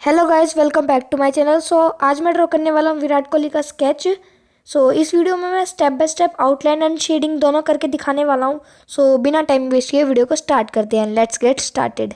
Hello guys, welcome back to my channel. आज मैं ड्रॉ करने वाला हूँ विराट कोहली का स्केच। इस वीडियो में मैं step by step outline and shading दोनों करके दिखाने वाला हूँ। बिना टाइम वेस्ट किए वीडियो को स्टार्ट करते हैं। Let's get started.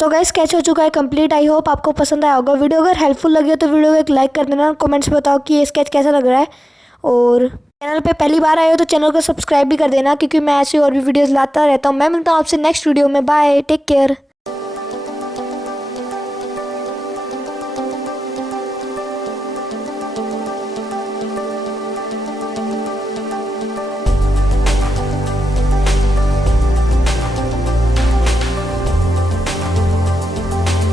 So guys sketch हो चुका है कंप्लीट। आई होप आपको पसंद आया होगा। वीडियो अगर हेल्पफुल लगी हो तो वीडियो को एक लाइक कर देना, कमेंट्स में बताओ कि ये स्केच कैसा लग रहा है। और चैनल पे पहली बार आए हो तो चैनल को सब्सक्राइब भी कर देना, क्योंकि मैं ऐसी और भी वीडियोस लाता रहता हूँ। मैं मिलता हूँ आपसे नेक्स्ट वीडियो में। Bye, take care.